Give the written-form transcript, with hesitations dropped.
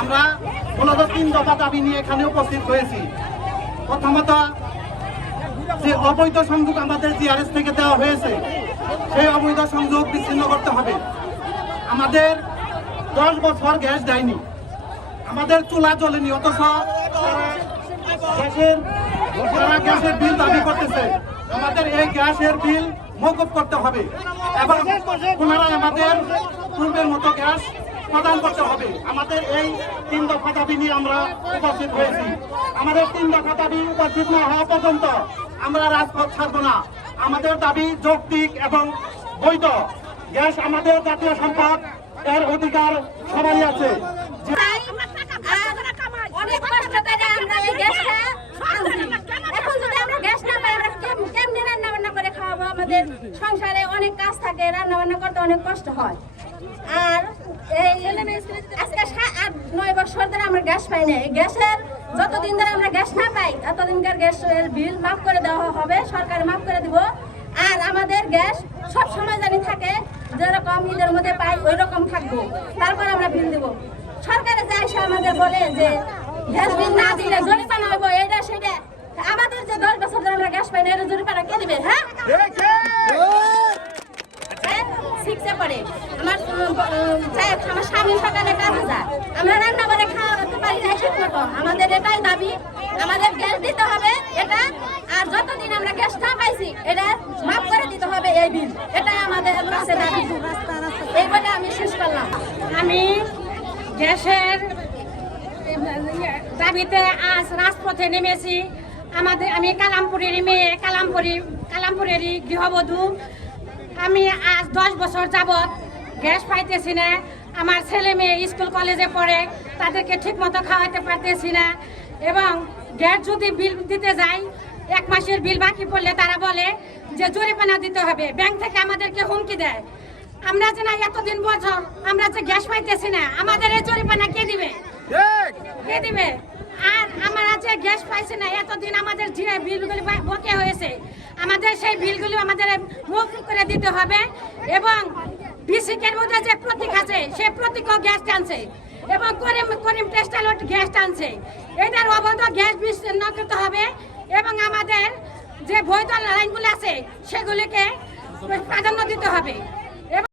আমরা মূলত 3 দফা দাবি নিয়ে এখানে উপস্থিত হয়েছি। প্রথমত, যে অবৈধ সংযোগ আমাদের জিআরএস থেকে দেওয়া হয়েছে, সেই অবৈধ সংযোগ বিচ্ছিন্ন করতে হবে। আমাদের 10 বছর গ্যাস দেয়নি, আমাদের চুলা জ্বলেনি, অথচ গ্যাসের বিল দাবি করতেছে। আমাদের এই গ্যাসের বিল মওকুফ করতে হবে এবং পুনরায় আমাদের পূর্বের মতো গ্যাস প্রদান করতে হবে। আমাদের এই 3 দফা দাবি নিয়ে আমরা উপস্থিত হয়েছি। আমাদের 3 দফা দাবি উপস্থিত না হওয়া পর্যন্ত আমরা রাজপথ ছাড়ব না। আমাদের দাবি যৌক্তিক এবং বৈধ। গ্যাস আমাদের জাতীয় সম্পদ, এর অধিকার সবারই আছে। আমাদের সংসারে অনেক কাজ থাকে, রান্না বান্না করতে অনেক কষ্ট হয়। আর এই আজকে 8-9 বছর ধরে আমরা গ্যাস পাই না। গ্যাসের যতদিন ধরে আমরা গ্যাস না পাই ততদিনকার গ্যাসের বিল মাফ করে দেওয়া হবে, সরকার মাফ করে দিব। আর আমাদের গ্যাস সব সময় জানি থাকে, যেরকম ঈদের মধ্যে পাই ওই রকম থাকবো, তারপর আমরা বিল দেবো। সরকারে যে এসে আমাদের বলে যে গ্যাস বিল না দিলে জরিমানা হইব, এটা সেটা। আমাদের যে 10 বছর ধরে আমরা গ্যাস পাই না, এটা জরিমানা কে দিবে? হ্যাঁ, 6-এ পড়ে আমার স্বামী সকালে কাজে যায়, আমরা রান্না করে খাওয়াতে পারি না ঠিক মতো। আমাদের এটাই দাবি, আমাদের গ্যাস দিতে হবে এটা। আর যতদিন আমরা গ্যাস না পাইছি এটা মাফ করে দিতে হবে এই বিল, এটাই আমাদের কাছে দাবি। এই বলে আমি শেষ করলাম। আমি গ্যাসের দাবিতে আজ রাজপথে নেমেছি। আমি কালামপুরের মেয়ে, কালামপুরেরই গৃহবধূ। আমি আজ 10 বছর যাবৎ গ্যাস পাইতেছি না। আমার ছেলে মেয়ে স্কুল কলেজে পড়ে, তাদেরকে ঠিক মতো খাওয়াতে পারতেছি না। এবং গ্যাস যদি বিল দিতে যাই, 1 মাসের বিল বাকি পড়লে তারা বলে যে জরিমানা দিতে হবে। ব্যাংক থেকে আমাদেরকে হুমকি দেয়। আমরা যে না এতদিন বছর আমরা যে গ্যাস পাইতেছি না, আমাদের এই জরিমানা কে দিবে? কে দিবে? আর আমরা যে গ্যাস পাইছি না, এতদিন আমাদের যে বিলগুলি বকে হয়েছে, আমাদের সেই বিলগুলি আমাদের মৌকুফ করে দিতে হবে। এবং বিসিকের মধ্যে যে প্রতীক আছে, সেই প্রতীকও গ্যাস টানছে এবং করিম টেক্সটাইল গ্যাস টানছে। এটার অবৈধ গ্যাস বিচ্ছিন্ন করতে হবে এবং আমাদের যে বৈধ লাইনগুলো আছে সেগুলিকে প্রাধান্য দিতে হবে।